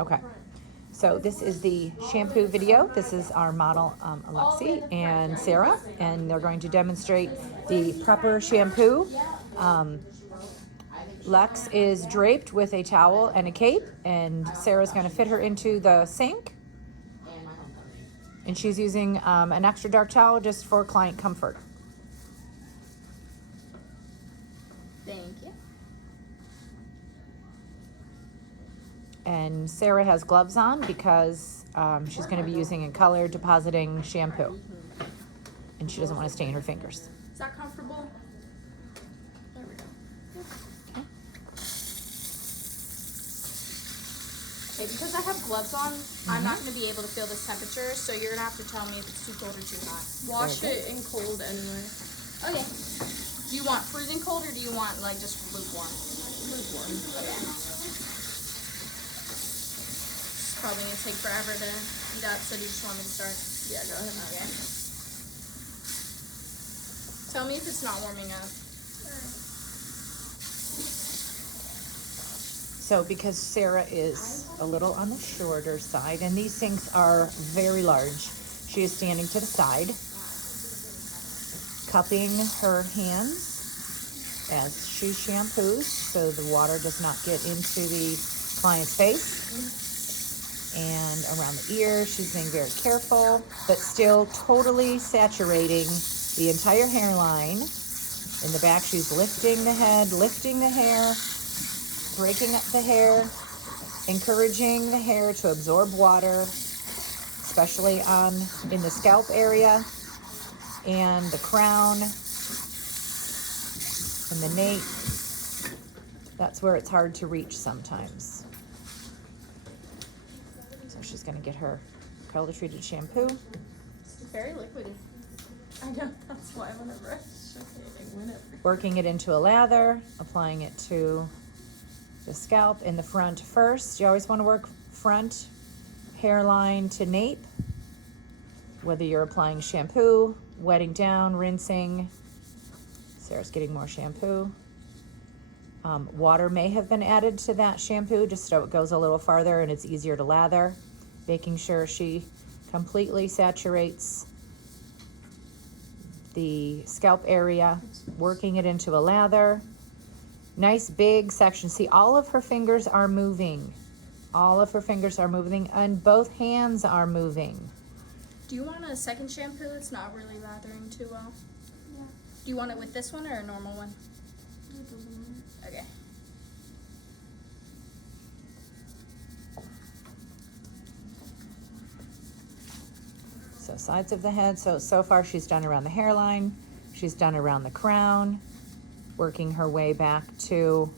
Okay. So this is the shampoo video. This is our model, Alexi and Sarah, and they're going to demonstrate the Prepper shampoo. Lex is draped with a towel and a cape, and Sarah's going to fit her into the sink. And she's using an extra dark towel just for client comfort. Thank you. And Sarah has gloves on because she's going to be using a color depositing shampoo. And she doesn't want to stain her fingers. Is that comfortable? There we go. Okay, because I have gloves on, I'm not going to be able to feel this temperature, so you're going to have to tell me if it's too cold or too hot. Wash it in cold anyway. Okay. Do you want freezing cold or do you want like just lukewarm? Lukewarm. Okay. It's probably going to take forever to heat up, so do you just want me to start? Yeah, go ahead. Okay. Tell me if it's not warming up. So because Sarah is a little on the shorter side, and these sinks are very large, she is standing to the side, cupping her hands as she shampoos so the water does not get into the client's face. And around the ear, she's being very careful, but still totally saturating the entire hairline. In the back, she's lifting the head, lifting the hair, breaking up the hair, encouraging the hair to absorb water, especially in the scalp area and the crown and the nape. That's where it's hard to reach sometimes. So she's going to get her color treated shampoo. It's very liquidy. I know, that's why whenever I shook it, it went everywhere. Working it into a lather, applying it to the scalp in the front first. You always want to work front hairline to nape, whether you're applying shampoo, wetting down, rinsing. Sarah's getting more shampoo. Water may have been added to that shampoo just so it goes a little farther and it's easier to lather. Making sure she completely saturates the scalp area, working it into a lather. Nice big section. See, all of her fingers are moving. All of her fingers are moving and both hands are moving. Do you want a second shampoo? It's not really lathering too well. Yeah, Do you want it with this one or a normal one? it doesn't matter. Okay. So sides of the head. So far she's done around the hairline. She's done around the crown, working her way back to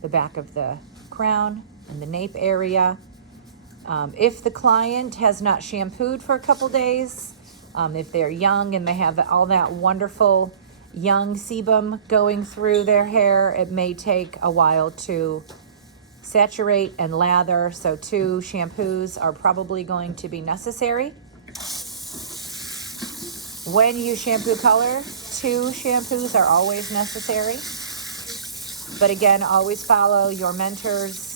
the back of the crown and the nape area. If the client has not shampooed for a couple days, if they're young and they have all that wonderful young sebum going through their hair, it may take a while to saturate and lather. So 2 shampoos are probably going to be necessary. When you shampoo color, 2 shampoos are always necessary. But again, always follow your mentor's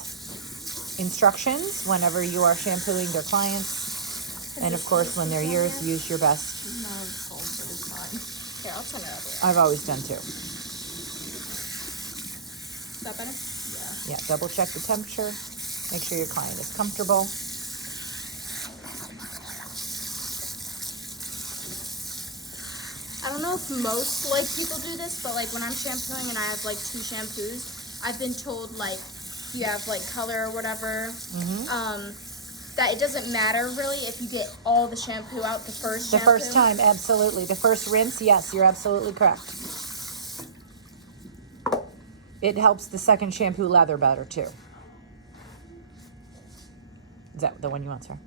instructions whenever you are shampooing their clients. And of course, when they're yours, use your best. No, it's cold, but it's fine. Here, I'll turn it over. I've always done too. Is that better? Yeah. Yeah, double check the temperature. Make sure your client is comfortable. I don't know if most like people do this, but like when I'm shampooing and I have like 2 shampoos, I've been told like you have like color or whatever, that it doesn't matter really if you get all the shampoo out the first The shampoo. first time, absolutely. The first rinse, yes, you're absolutely correct. It helps the second shampoo lather better too. Is that the one you want, sir?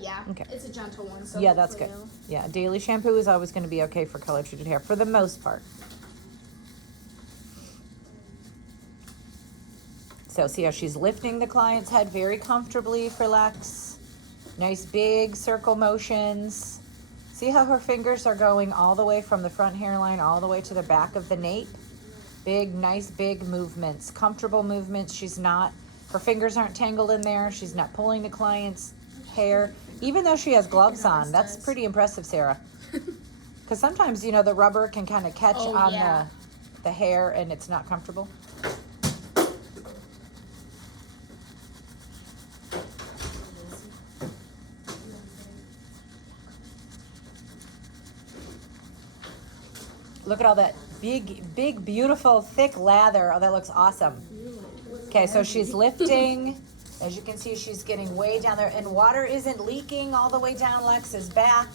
Yeah. Okay. It's a gentle one, so Yeah, that's hopefully good. it'll- Yeah, daily shampoo is always going to be okay for color treated hair for the most part. So see how she's lifting the client's head very comfortably for Lex. Nice big circle motions. See how her fingers are going all the way from the front hairline all the way to the back of the nape? Big, nice big movements, comfortable movements. She's not Her fingers aren't tangled in there. She's not pulling the client's hair. Even though she has gloves on, that's pretty impressive, Sarah. Because sometimes, you know, the rubber can kind of catch Oh, on yeah. the hair and it's not comfortable. Look at all that big, beautiful, thick lather. Oh, that looks awesome. Okay, so she's lifting. As you can see, she's getting way down there. And water isn't leaking all the way down Lex's back.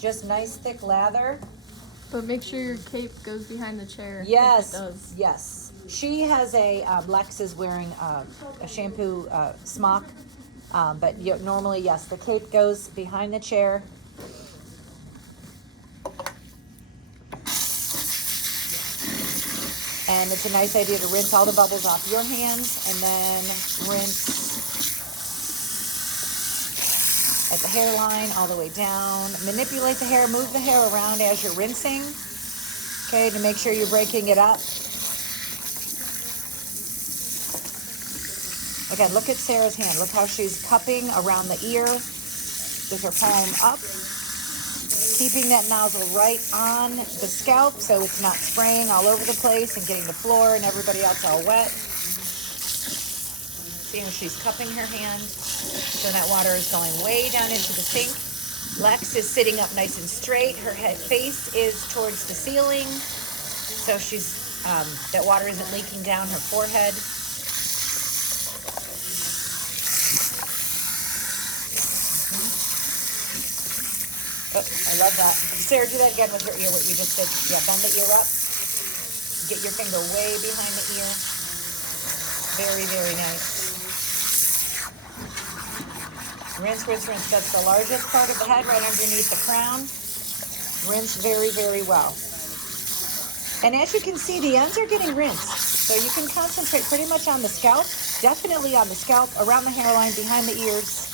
Just nice, thick lather. But make sure your cape goes behind the chair. Yes, If it does. yes. She has Lex is wearing a shampoo smock. But normally, yes, the cape goes behind the chair. And it's a nice idea to rinse all the bubbles off your hands and then rinse at the hairline all the way down. Manipulate the hair, move the hair around as you're rinsing, okay, to make sure you're breaking it up. Again, look at Sarah's hand. Look how she's cupping around the ear with her palm up. Keeping that nozzle right on the scalp so it's not spraying all over the place and getting the floor and everybody else all wet. See how she's cupping her hand so that water is going way down into the sink. Lex is sitting up nice and straight. Her head face is towards the ceiling, so she's that water isn't leaking down her forehead. Oh, I love that. Sarah, do that again with your ear, what you just did. Yeah, bend the ear up. Get your finger way behind the ear. Very, very nice. Rinse, rinse, rinse. That's the largest part of the head right underneath the crown. Rinse very, very well. And as you can see, the ends are getting rinsed. So you can concentrate pretty much on the scalp. Definitely on the scalp, around the hairline, behind the ears.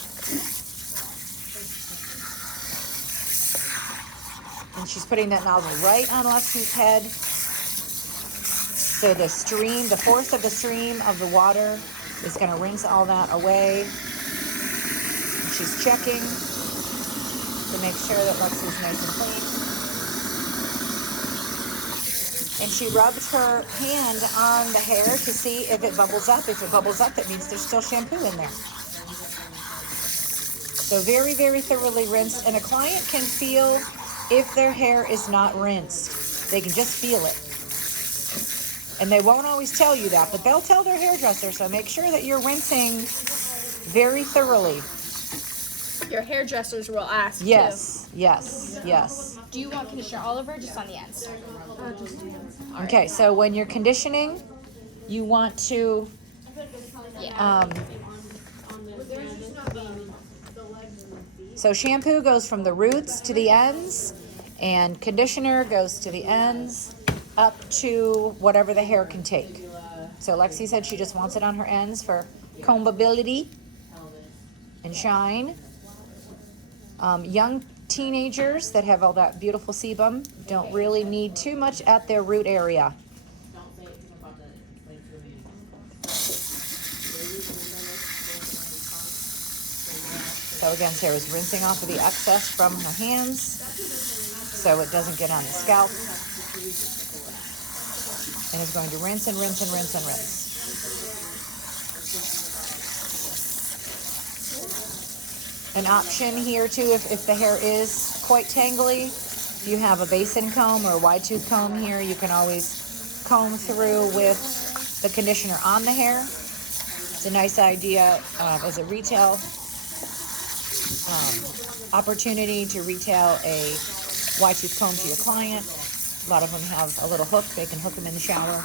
And she's putting that nozzle right on Lexi's head. So the force of the stream of the water is going to rinse all that away. And she's checking to make sure that Lex is nice and clean. And she rubs her hand on the hair to see if it bubbles up. If it bubbles up, that means there's still shampoo in there. So very, very thoroughly rinsed. And a client can feel if their hair is not rinsed. They can just feel it. And they won't always tell you that, but they'll tell their hairdresser, so make sure that you're rinsing very thoroughly. Your hairdressers will ask Yes, yes, yes. too. Do you want conditioner all over or just on the ends? Okay, so when you're conditioning, you want to, Yeah. So shampoo goes from the roots to the ends, and conditioner goes to the ends up to whatever the hair can take. So Lexi said she just wants it on her ends for combability and shine. Young teenagers that have all that beautiful sebum don't really need too much at their root area. So again, Sarah's rinsing off of the excess from her hands so it doesn't get on the scalp. And is going to rinse and rinse and rinse and rinse. An option here too, if the hair is quite tangly, if you have a basin comb or a wide tooth comb here, you can always comb through with the conditioner on the hair. It's a nice idea as a retail opportunity to retail a wide tooth comb to your client. A lot of them have a little hook. They can hook them in the shower.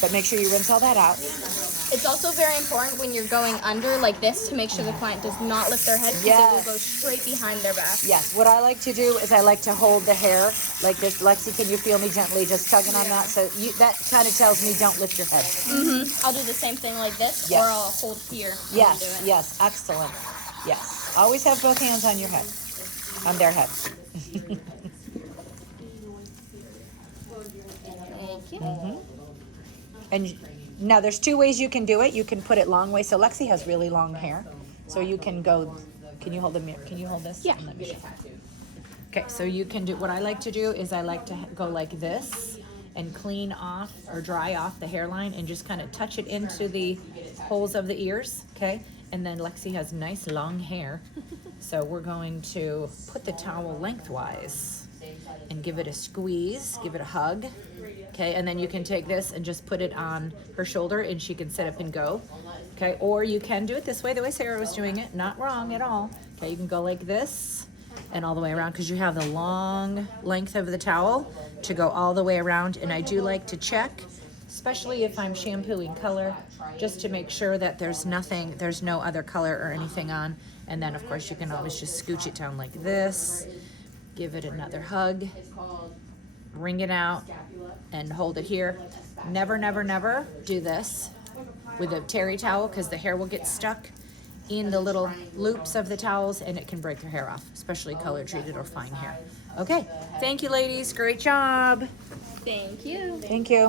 But make sure you rinse all that out. It's also very important when you're going under like this to make sure the client does not lift their head because Yes. it will go straight behind their back. Yes, what I like to do is I like to hold the hair like this. Lexi, can you feel me gently just tugging on that? So that kind of tells me don't lift your head. I'll do the same thing like this, Yes. or I'll hold here. when I Yes, do it. yes, excellent. Yes, always have both hands on your head, on their head. Thank you. And now there's two ways you can do it. You can put it long way. So Lexi has really long hair. So you can go, can you hold the mirror? Can you hold this? Yeah. And let me show. Okay, so you can do, what I like to do is I like to go like this and clean off or dry off the hairline and just kind of touch it into the holes of the ears, okay? And then Lexi has nice long hair. So we're going to put the towel lengthwise and give it a squeeze, give it a hug, okay? And then you can take this and just put it on her shoulder and she can sit up and go, okay? Or you can do it this way, the way Sarah was doing it, not wrong at all. Okay, you can go like this and all the way around because you have the long length of the towel to go all the way around. And I do like to check, especially if I'm shampooing color, just to make sure that there's no other color or anything on. And then of course you can always just scooch it down like this, give it another hug, wring it out and hold it here. Never, never, never do this with a terry towel because the hair will get stuck in the little loops of the towels and it can break their hair off, especially color treated or fine hair. Okay, thank you ladies, great job. Thank you. Thank you.